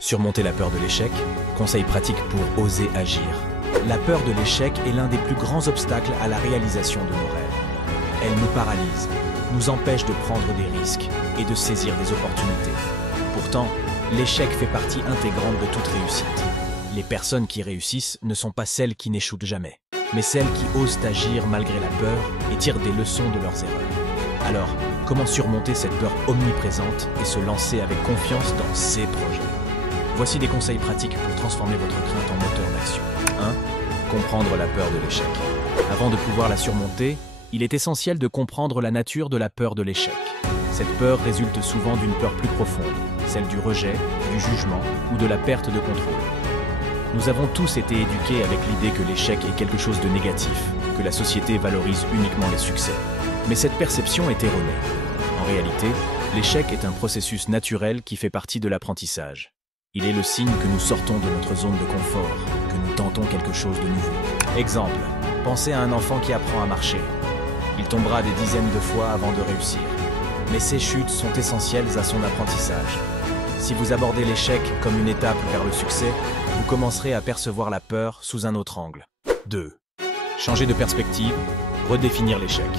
Surmonter la peur de l'échec, conseil pratique pour oser agir. La peur de l'échec est l'un des plus grands obstacles à la réalisation de nos rêves. Elle nous paralyse, nous empêche de prendre des risques et de saisir des opportunités. Pourtant, l'échec fait partie intégrante de toute réussite. Les personnes qui réussissent ne sont pas celles qui n'échouent jamais, mais celles qui osent agir malgré la peur et tirent des leçons de leurs erreurs. Alors, comment surmonter cette peur omniprésente et se lancer avec confiance dans ses projets? Voici des conseils pratiques pour transformer votre crainte en moteur d'action. 1. Comprendre la peur de l'échec. Avant de pouvoir la surmonter, il est essentiel de comprendre la nature de la peur de l'échec. Cette peur résulte souvent d'une peur plus profonde, celle du rejet, du jugement ou de la perte de contrôle. Nous avons tous été éduqués avec l'idée que l'échec est quelque chose de négatif, que la société valorise uniquement les succès. Mais cette perception est erronée. En réalité, l'échec est un processus naturel qui fait partie de l'apprentissage. Il est le signe que nous sortons de notre zone de confort, que nous tentons quelque chose de nouveau. Exemple, pensez à un enfant qui apprend à marcher. Il tombera des dizaines de fois avant de réussir. Mais ces chutes sont essentielles à son apprentissage. Si vous abordez l'échec comme une étape vers le succès, vous commencerez à percevoir la peur sous un autre angle. 2. Changer de perspective, redéfinir l'échec.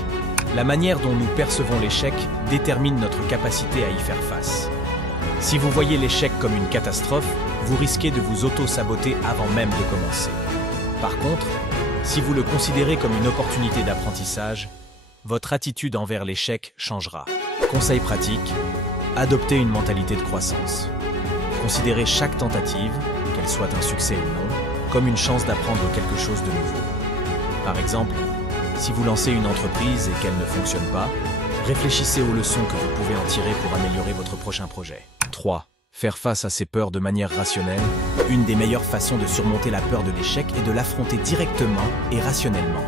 La manière dont nous percevons l'échec détermine notre capacité à y faire face. Si vous voyez l'échec comme une catastrophe, vous risquez de vous auto-saboter avant même de commencer. Par contre, si vous le considérez comme une opportunité d'apprentissage, votre attitude envers l'échec changera. Conseil pratique, adoptez une mentalité de croissance. Considérez chaque tentative, qu'elle soit un succès ou non, comme une chance d'apprendre quelque chose de nouveau. Par exemple, si vous lancez une entreprise et qu'elle ne fonctionne pas, réfléchissez aux leçons que vous pouvez en tirer pour améliorer votre prochain projet. 3. Faire face à ses peurs de manière rationnelle. Une des meilleures façons de surmonter la peur de l'échec est de l'affronter directement et rationnellement.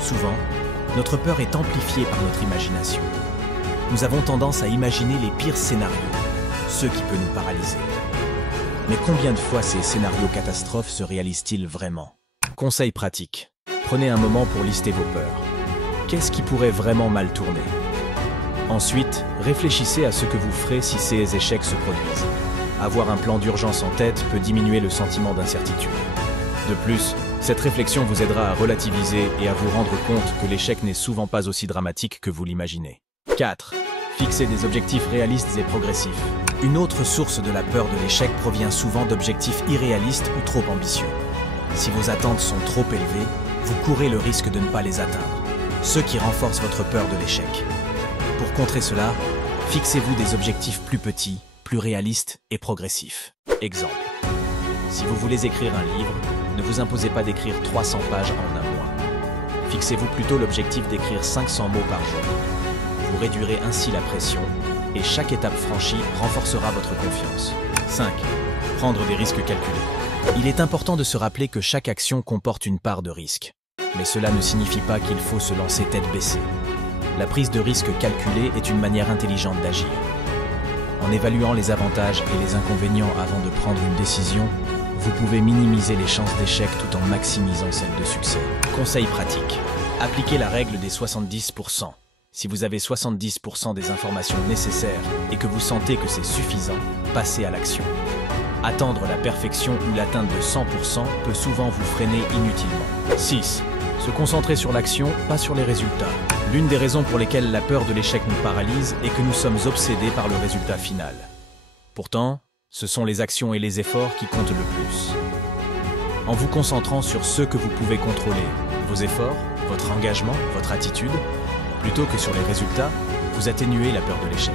Souvent, notre peur est amplifiée par notre imagination. Nous avons tendance à imaginer les pires scénarios, ceux qui peuvent nous paralyser. Mais combien de fois ces scénarios catastrophes se réalisent-ils vraiment? Conseil pratique. Prenez un moment pour lister vos peurs. Qu'est-ce qui pourrait vraiment mal tourner? Ensuite, réfléchissez à ce que vous ferez si ces échecs se produisent. Avoir un plan d'urgence en tête peut diminuer le sentiment d'incertitude. De plus, cette réflexion vous aidera à relativiser et à vous rendre compte que l'échec n'est souvent pas aussi dramatique que vous l'imaginez. 4. Fixez des objectifs réalistes et progressifs. Une autre source de la peur de l'échec provient souvent d'objectifs irréalistes ou trop ambitieux. Si vos attentes sont trop élevées, vous courez le risque de ne pas les atteindre, ce qui renforce votre peur de l'échec. Pour contrer cela, fixez-vous des objectifs plus petits, plus réalistes et progressifs. Exemple, si vous voulez écrire un livre, ne vous imposez pas d'écrire 300 pages en un mois. Fixez-vous plutôt l'objectif d'écrire 500 mots par jour. Vous réduirez ainsi la pression et chaque étape franchie renforcera votre confiance. 5. Prendre des risques calculés. Il est important de se rappeler que chaque action comporte une part de risque. Mais cela ne signifie pas qu'il faut se lancer tête baissée. La prise de risque calculée est une manière intelligente d'agir. En évaluant les avantages et les inconvénients avant de prendre une décision, vous pouvez minimiser les chances d'échec tout en maximisant celles de succès. Conseil pratique. Appliquez la règle des 70%. Si vous avez 70% des informations nécessaires et que vous sentez que c'est suffisant, passez à l'action. Attendre la perfection ou l'atteinte de 100% peut souvent vous freiner inutilement. 6. Se concentrer sur l'action, pas sur les résultats. L'une des raisons pour lesquelles la peur de l'échec nous paralyse est que nous sommes obsédés par le résultat final. Pourtant, ce sont les actions et les efforts qui comptent le plus. En vous concentrant sur ce que vous pouvez contrôler, vos efforts, votre engagement, votre attitude, plutôt que sur les résultats, vous atténuez la peur de l'échec.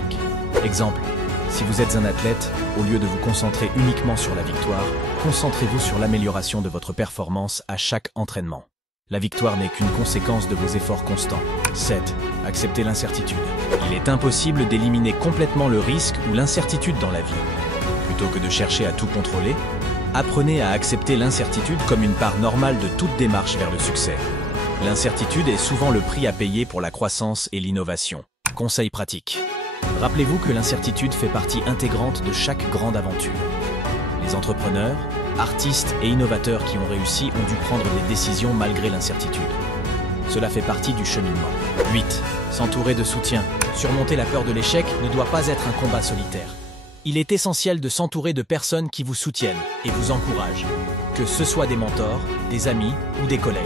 Exemple, si vous êtes un athlète, au lieu de vous concentrer uniquement sur la victoire, concentrez-vous sur l'amélioration de votre performance à chaque entraînement. La victoire n'est qu'une conséquence de vos efforts constants. 7. Acceptez l'incertitude. Il est impossible d'éliminer complètement le risque ou l'incertitude dans la vie. Plutôt que de chercher à tout contrôler, apprenez à accepter l'incertitude comme une part normale de toute démarche vers le succès. L'incertitude est souvent le prix à payer pour la croissance et l'innovation. Conseil pratique. Rappelez-vous que l'incertitude fait partie intégrante de chaque grande aventure. Les entrepreneurs, artistes et innovateurs qui ont réussi ont dû prendre des décisions malgré l'incertitude. Cela fait partie du cheminement. 8. S'entourer de soutien. Surmonter la peur de l'échec ne doit pas être un combat solitaire. Il est essentiel de s'entourer de personnes qui vous soutiennent et vous encouragent, que ce soit des mentors, des amis ou des collègues.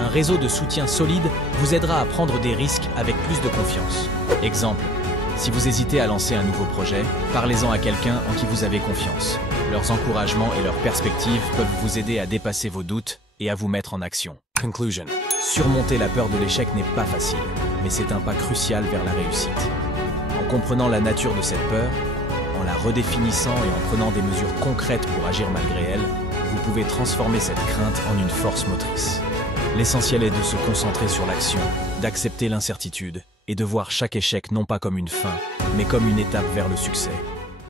Un réseau de soutien solide vous aidera à prendre des risques avec plus de confiance. Exemple, si vous hésitez à lancer un nouveau projet, parlez-en à quelqu'un en qui vous avez confiance. Leurs encouragements et leurs perspectives peuvent vous aider à dépasser vos doutes et à vous mettre en action. Conclusion. Surmonter la peur de l'échec n'est pas facile, mais c'est un pas crucial vers la réussite. En comprenant la nature de cette peur, en la redéfinissant et en prenant des mesures concrètes pour agir malgré elle, vous pouvez transformer cette crainte en une force motrice. L'essentiel est de se concentrer sur l'action, d'accepter l'incertitude et de voir chaque échec non pas comme une fin, mais comme une étape vers le succès.